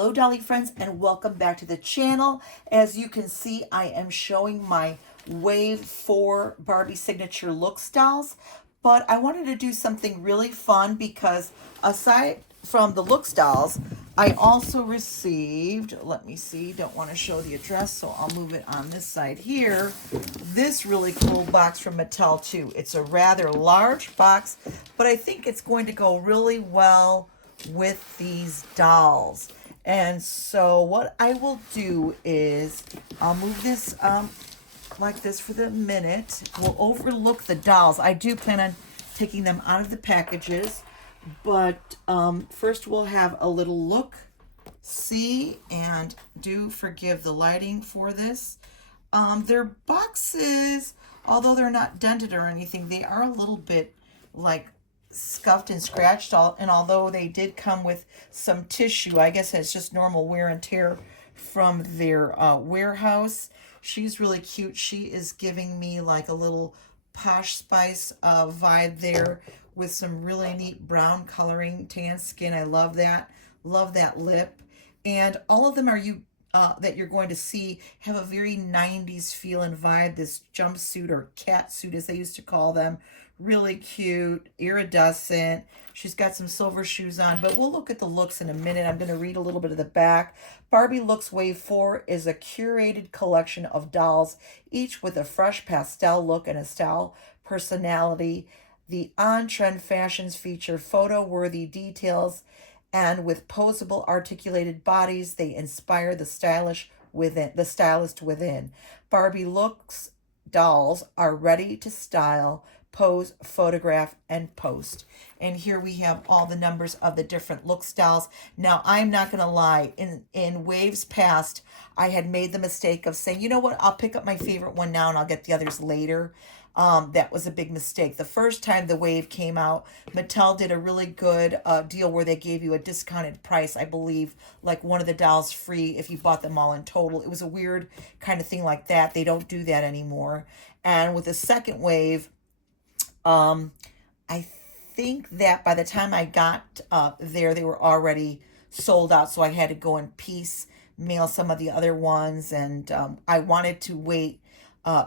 Hello Dolly friends and welcome back to the channel. As you can see, I am showing my Wave 4 Barbie Signature Looks dolls, but I wanted to do something really fun because aside from the Looks dolls, I also received, let me see, don't want to show the address, so I'll move it on this side here, this really cool box from Mattel too. It's a rather large box, but I think it's going to go really well with these dolls. And so what I will do is I'll move this like this for the minute. We'll overlook the dolls. I do plan on taking them out of the packages, but first we'll have a little look, see, and do forgive the lighting for this. Their boxes, although they're not dented or anything, they are a little bit like scuffed and scratched, and although they did come with some tissue, I guess it's just normal wear and tear from their warehouse. She's really cute. She is giving me like a little Posh Spice vibe there with some really neat brown coloring, tan skin. I love that. Love that lip. And all of them are that you're going to see have a very 90s feel and vibe. This jumpsuit or cat suit as they used to call them. Really cute, iridescent. She's got some silver shoes on, but we'll look at the looks in a minute. I'm going to read a little bit of the back. Barbie Looks Wave 4 is a curated collection of dolls, each with a fresh pastel look and a style personality. The on-trend fashions feature photo-worthy details, and with posable, articulated bodies, they inspire the stylist within. Barbie Looks dolls are ready to style, pose, photograph, and post. And here we have all the numbers of the different Looks dolls. Now, I'm not going to lie. In waves past, I had made the mistake of saying, you know what, I'll pick up my favorite one now and I'll get the others later. That was a big mistake. The first time the wave came out, Mattel did a really good deal where they gave you a discounted price, I believe, like one of the dolls free if you bought them all in total. It was a weird kind of thing like that. They don't do that anymore. And with the second wave, I think that by the time I got there, they were already sold out, so I had to go and piece mail some of the other ones, and I wanted to wait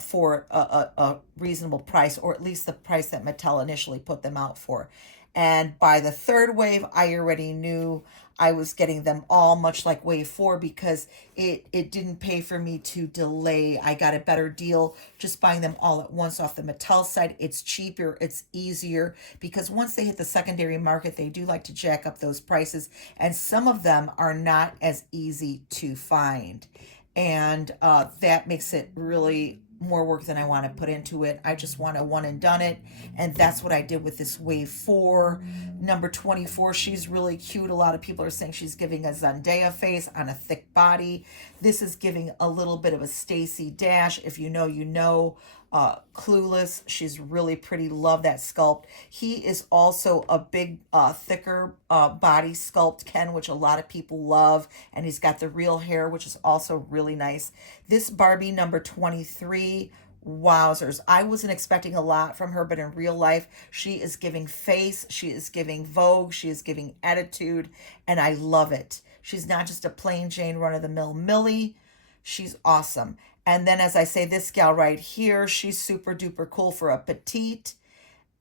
for a reasonable price, or at least the price that Mattel initially put them out for. And by the third wave, I already knew I was getting them all, much like wave 4, because it didn't pay for me to delay. I got a better deal just buying them all at once off the Mattel side. It's cheaper, it's easier, because once they hit the secondary market, they do like to jack up those prices, and some of them are not as easy to find. And that makes it really more work than I want to put into it. I just want a one and done it. And that's what I did with this wave 4. Number 24, she's really cute. A lot of people are saying she's giving a Zendaya face on a thick body. This is giving a little bit of a Stacey Dash. If you know, you know. Clueless. She's really pretty. Love that sculpt. He is also a big, thicker body sculpt, Ken, which a lot of people love. And he's got the real hair, which is also really nice. This Barbie number 23, wowzers. I wasn't expecting a lot from her, but in real life, she is giving face, she is giving Vogue, she is giving attitude, and I love it. She's not just a plain Jane run-of-the-mill Millie. She's awesome. And then, as I say, this gal right here, she's super duper cool for a petite.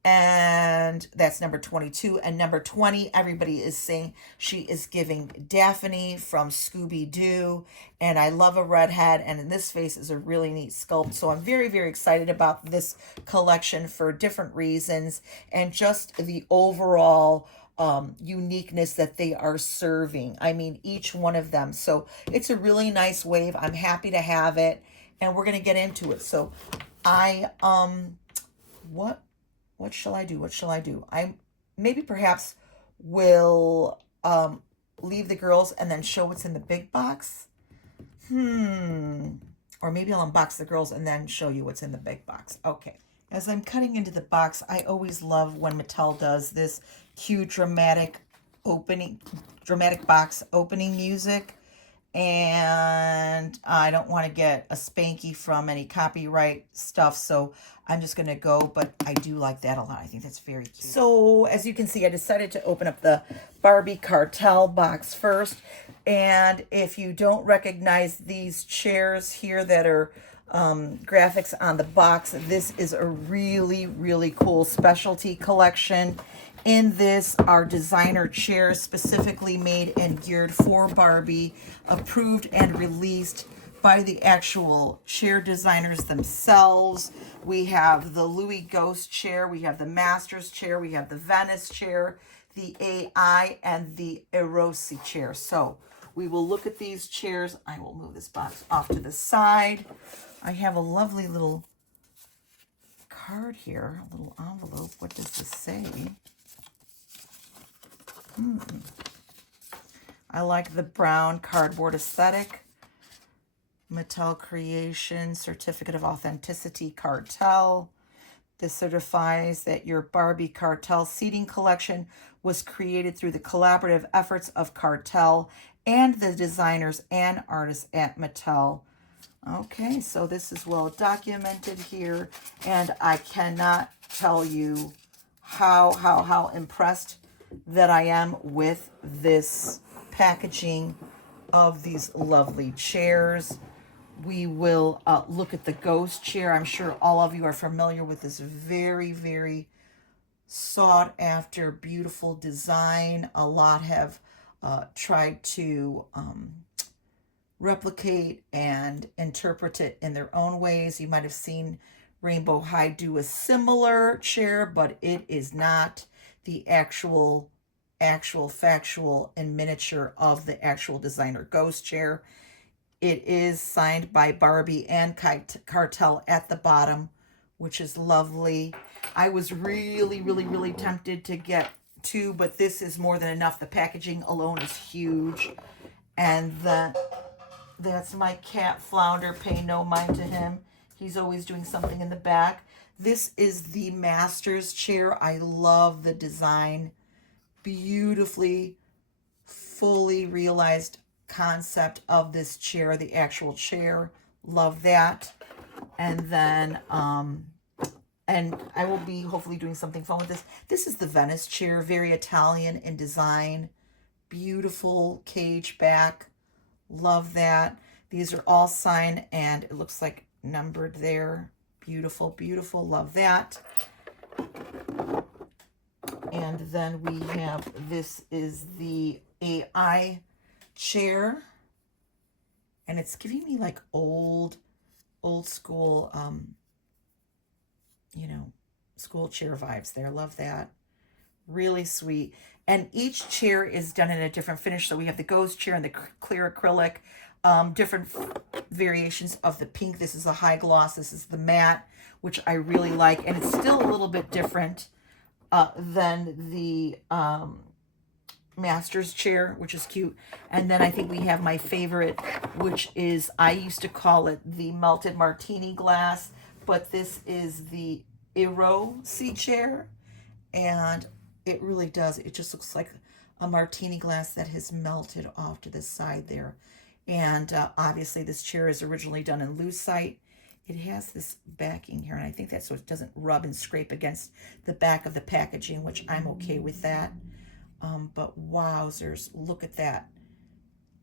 And that's number 22. And number 20, everybody is saying she is giving Daphne from Scooby-Doo. And I love a redhead. And in this face is a really neat sculpt. So I'm very, very excited about this collection for different reasons. And just the overall uniqueness that they are serving. I mean, each one of them. So it's a really nice wave. I'm happy to have it. And we're going to get into it. So I, what shall I do? What shall I do? I maybe perhaps will leave the girls and then show what's in the big box. Or maybe I'll unbox the girls and then show you what's in the big box. Okay. As I'm cutting into the box, I always love when Mattel does this cute dramatic box opening music. and I don't want to get a spanky from any copyright stuff, so I'm just going to go, but I do like that a lot. I think that's very cute. So as you can see, I decided to open up the Barbie Kartell box first, and if you don't recognize these chairs here that are graphics on the box, this is a really, really cool specialty collection. In this are designer chairs specifically made and geared for Barbie, approved and released by the actual chair designers themselves. We have the Louis Ghost chair, we have the Masters chair, we have the Venice chair, the AI, and the Erosi chair. So we will look at these chairs. I will move this box off to the side. I have a lovely little card here, a little envelope. What does this say? I like the brown cardboard aesthetic. Mattel Creation, Certificate of Authenticity, Kartell. This certifies that your Barbie Kartell seating collection was created through the collaborative efforts of Kartell and the designers and artists at Mattel. Okay, so this is well documented here, and I cannot tell you how impressed that I am with this packaging of these lovely chairs. We will look at the Ghost chair. I'm sure all of you are familiar with this very, very sought after, beautiful design. A lot have tried to replicate and interpret it in their own ways. You might have seen Rainbow High do a similar chair, but it is not the actual factual and miniature of the actual designer Ghost chair. It is signed by Barbie and Kartell at the bottom, which is lovely. I was really, really, really tempted to get two, but this is more than enough. The packaging alone is huge. And that's my cat Flounder. Pay no mind to him. He's always doing something in the back. This is the Masters chair. I love the design. Beautifully, fully realized concept of this chair, the actual chair. Love that. And then, and I will be hopefully doing something fun with this. This is the Venice chair, very Italian in design. Beautiful cage back. Love that. These are all signed, and it looks like numbered there. Beautiful, beautiful. Love that. And then we have, this is the AI chair, and it's giving me like old school, school chair vibes there. Love that. Really sweet. And each chair is done in a different finish. So we have the Ghost chair and the clear acrylic, different variations of the pink. This is a high gloss. This is the matte, which I really like. And it's still a little bit different than the Masters chair, which is cute. And then I think we have my favorite, which is, I used to call it the melted martini glass, but this is the Erosi chair. And it really does. It just looks like a martini glass that has melted off to the side there. And obviously this chair is originally done in lucite. It has this backing here, and I think that's so it doesn't rub and scrape against the back of the packaging, which I'm okay with that. But wowzers, look at that.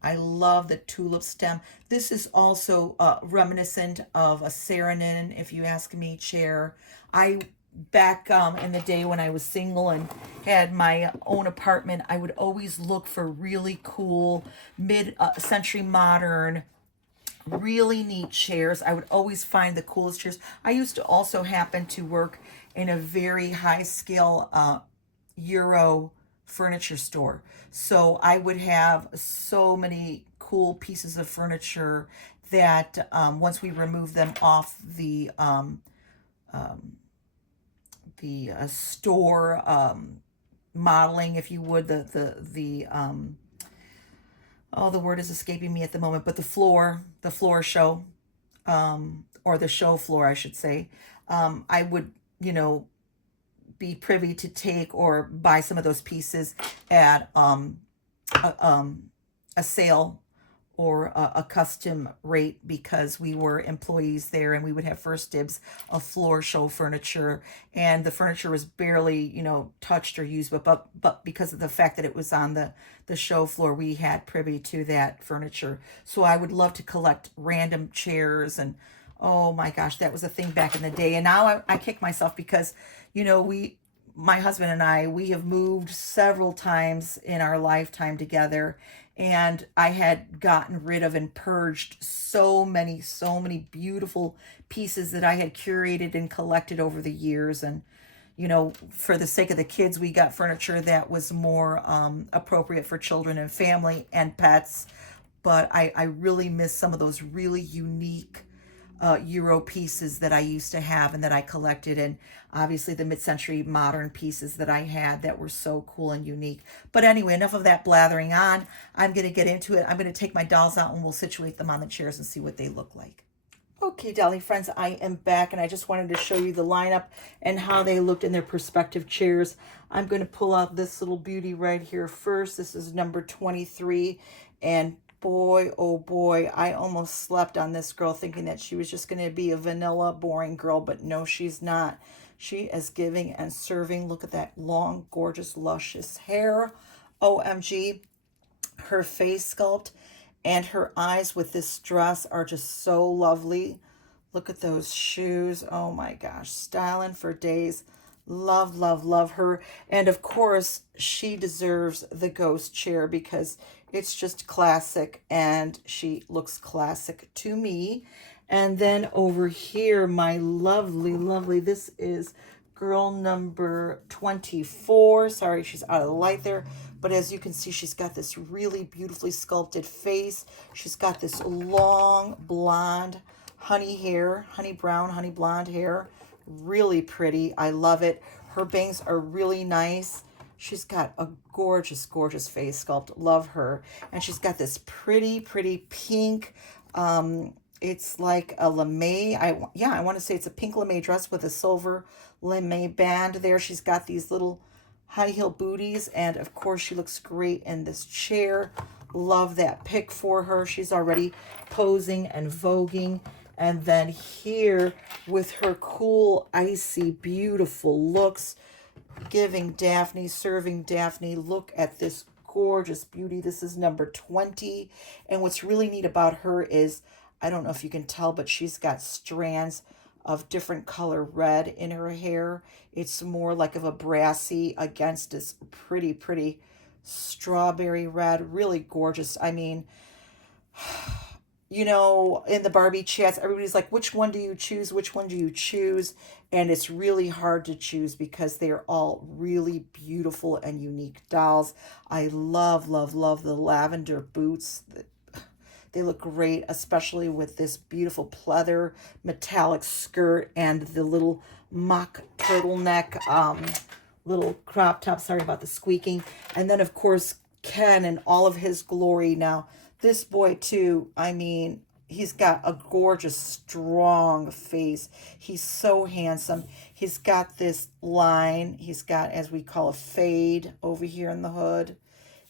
I love the tulip stem. This is also reminiscent of a Saarinen, if you ask me, chair. Back in the day when I was single and had my own apartment, I would always look for really cool mid-century modern, really neat chairs. I would always find the coolest chairs. I used to also happen to work in a very high-scale Euro furniture store. So I would have so many cool pieces of furniture that once we removed them off the store modeling, if you would, the word is escaping me at the moment, but the floor show, or the show floor, I should say, I would, be privy to take or buy some of those pieces at a sale or a custom rate because we were employees there and we would have first dibs of floor show furniture, and the furniture was barely, touched or used, but because of the fact that it was on the show floor, we had privy to that furniture. So I would love to collect random chairs, and oh my gosh, that was a thing back in the day. And now I kick myself because, my husband and I, we have moved several times in our lifetime together, and I had gotten rid of and purged so many beautiful pieces that I had curated and collected over the years. And, for the sake of the kids, we got furniture that was more appropriate for children and family and pets. But I really miss some of those really unique Euro pieces that I used to have and that I collected, and obviously the mid-century modern pieces that I had that were so cool and unique. But anyway, enough of that blathering on. I'm going to get into it. I'm going to take my dolls out and we'll situate them on the chairs and see what they look like. Okay, Dolly friends, I am back, and I just wanted to show you the lineup and how they looked in their perspective chairs. I'm going to pull out this little beauty right here first. This is number 23, and boy, oh boy, I almost slept on this girl thinking that she was just going to be a vanilla, boring girl, but no, she's not. She is giving and serving. Look at that long, gorgeous, luscious hair. OMG, her face sculpt and her eyes with this dress are just so lovely. Look at those shoes. Oh my gosh, styling for days. Love, love, love her. And of course, she deserves the ghost chair because it's just classic and she looks classic to me. And then over here, my lovely, lovely, this is girl number 24. Sorry, she's out of the light there. But as you can see, she's got this really beautifully sculpted face. She's got this long blonde honey hair, honey brown, honey blonde hair. Really pretty. I love it. Her bangs are really nice. She's got a gorgeous, gorgeous face sculpt. Love her. And she's got this pretty, pretty pink, it's like a lame. I want to say it's a pink lame dress with a silver lame band there. She's got these little high heel booties, and of course she looks great in this chair. Love that pick for her. She's already posing and voguing. And then here with her cool, icy, beautiful looks, giving Daphne, serving Daphne. Look at this gorgeous beauty. This is number 20. And what's really neat about her is, I don't know if you can tell, but she's got strands of different color red in her hair. It's more like of a brassy against this pretty, pretty strawberry red. Really gorgeous. I mean, in the Barbie chats, everybody's like, which one do you choose? Which one do you choose? And it's really hard to choose because they're all really beautiful and unique dolls. I love, love, love the lavender boots. They look great, especially with this beautiful pleather metallic skirt and the little mock turtleneck, little crop top. Sorry about the squeaking. And then, of course, Ken in all of his glory. Now, this boy, too, I mean, he's got a gorgeous, strong face. He's so handsome. He's got this line. He's got, as we call, a fade over here in the hood.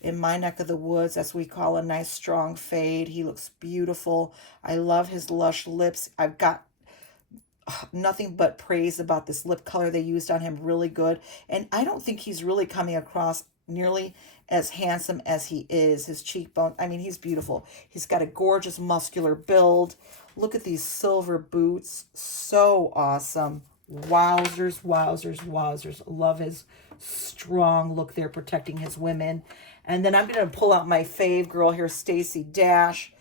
In my neck of the woods, that's what we call a nice, strong fade. He looks beautiful. I love his lush lips. I've got nothing but praise about this lip color they used on him. Really good. And I don't think he's really coming across nearly as handsome as he is. His cheekbone, I mean, he's beautiful. He's got a gorgeous muscular build. Look at these silver boots. So awesome. Wowzers, wowzers, wowzers. Love his strong look there, protecting his women. And then I'm going to pull out my fave girl here, Stacy Dash.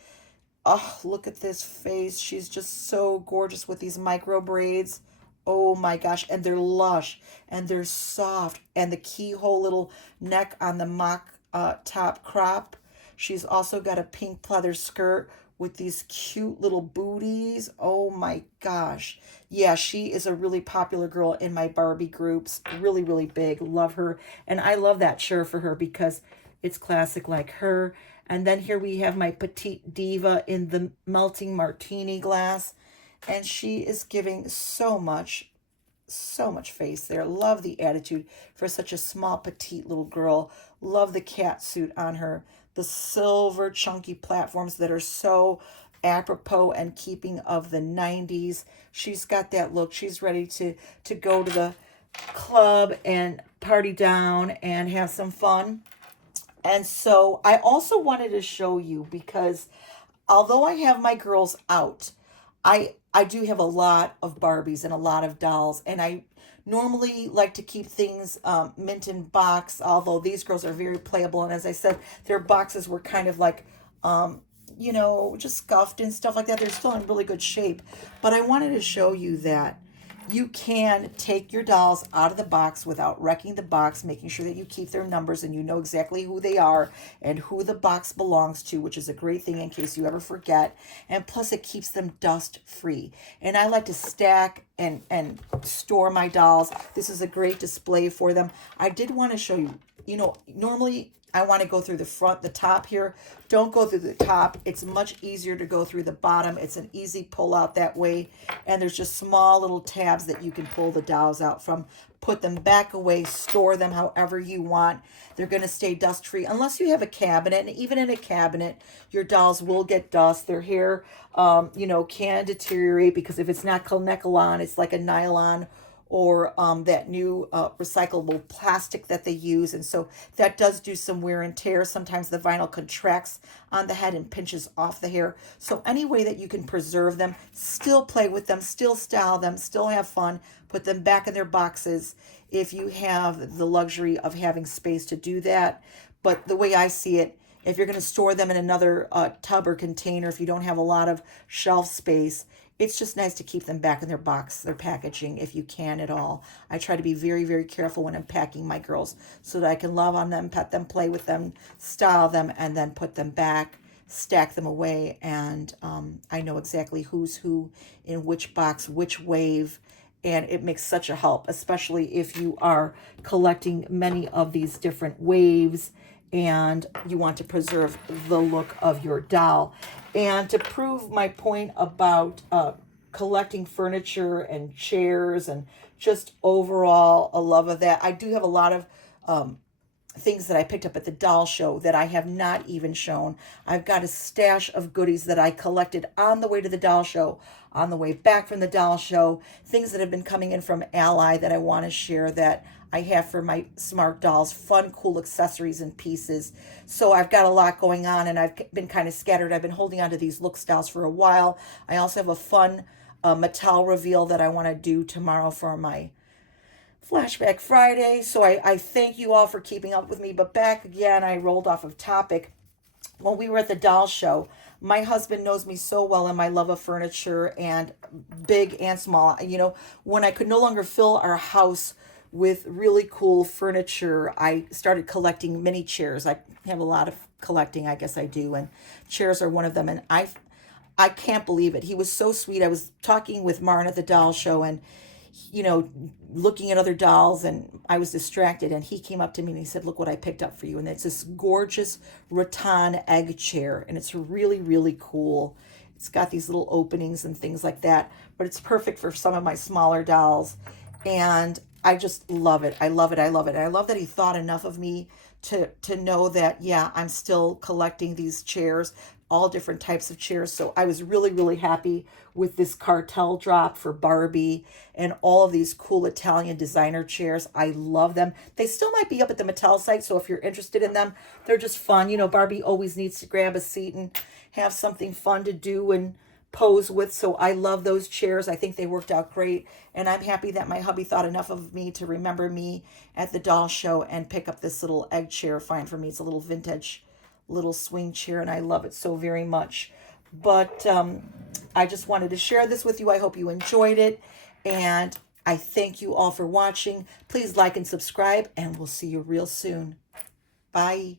Oh, look at this face. She's just so gorgeous with these micro braids. Oh my gosh. And they're lush and they're soft. And the keyhole little neck on the mock top crop. She's also got a pink pleather skirt with these cute little booties. Oh my gosh. Yeah, she is a really popular girl in my Barbie groups. Really, really big. Love her. And I love that chair for her because it's classic like her. And then here we have my petite diva in the melting martini glass. And she is giving so much face there. Love the attitude for such a small, petite little girl. Love the cat suit on her. the silver chunky platforms that are so apropos and keeping of the 90s. She's got that look. She's ready to go to the club and party down and have some fun. And so I also wanted to show you because although I have my girls out, I do have a lot of Barbies and a lot of dolls, and I normally like to keep things mint in box. Although these girls are very playable, and as I said, their boxes were kind of like, just scuffed and stuff like that. They're still in really good shape, but I wanted to show you that you can take your dolls out of the box without wrecking the box, making sure that you keep their numbers and you know exactly who they are and who the box belongs to, which is a great thing in case you ever forget. And plus it keeps them dust free. And I like to stack and store my dolls. This is a great display for them. I did want to show you, normally I want to go through the front, the top here. Don't go through the top. It's much easier to go through the bottom. It's an easy pull out that way. And there's just small little tabs that you can pull the dolls out from. Put them back away, store them however you want. They're going to stay dust free unless you have a cabinet. And even in a cabinet, your dolls will get dust. Their hair, can deteriorate because if it's not Nylon, it's like a nylon or that new recyclable plastic that they use. And so that does do some wear and tear. Sometimes the vinyl contracts on the head and pinches off the hair. So any way that you can preserve them, still play with them, still style them, still have fun, put them back in their boxes if you have the luxury of having space to do that. But the way I see it, if you're going to store them in another tub or container, if you don't have a lot of shelf space, it's just nice to keep them back in their box, their packaging, if you can at all. I try to be very, very careful when I'm packing my girls so that I can love on them, pet them, play with them, style them, and then put them back, stack them away. And I know exactly who's who in which box, which wave. And it makes such a help, especially if you are collecting many of these different waves and you want to preserve the look of your doll. And to prove my point about collecting furniture and chairs and just overall a love of that, I do have a lot of things that I picked up at the doll show that I have not even shown. I've got a stash of goodies that I collected on the way to the doll show, on the way back from the doll show, things that have been coming in from Ally that I want to share that I have for my smart dolls, fun, cool accessories and pieces. So I've got a lot going on and I've been kind of scattered. I've been holding on to these Looks dolls for a while. I also have a fun Mattel reveal that I want to do tomorrow for my Flashback Friday. So I thank you all for keeping up with me. But back again, I rolled off of topic. When we were at the doll show, my husband knows me so well in my love of furniture and big and small. When I could no longer fill our house with really cool furniture, I started collecting mini chairs. I have a lot of collecting, I guess I do, and chairs are one of them. And I can't believe it. He was so sweet. I was talking with Marn at the doll show and looking at other dolls, and I was distracted, and he came up to me and he said, "Look what I picked up for you." And it's this gorgeous rattan egg chair, and it's really, really cool. It's got these little openings and things like that, but it's perfect for some of my smaller dolls. And I just love it. I love it. I love it. And I love that he thought enough of me to know that, yeah, I'm still collecting these chairs, all different types of chairs. So I was really, really happy with this Kartell drop for Barbie and all of these cool Italian designer chairs. I love them. They still might be up at the Mattel site, so if you're interested in them, they're just fun. Barbie always needs to grab a seat and have something fun to do and pose with. So I love those chairs. I think they worked out great. And I'm happy that my hubby thought enough of me to remember me at the doll show and pick up this little egg chair fine for me. It's a little vintage little swing chair, and I love it so very much. But I just wanted to share this with you. I hope you enjoyed it, and I thank you all for watching. Please like and subscribe, and we'll see you real soon. Bye.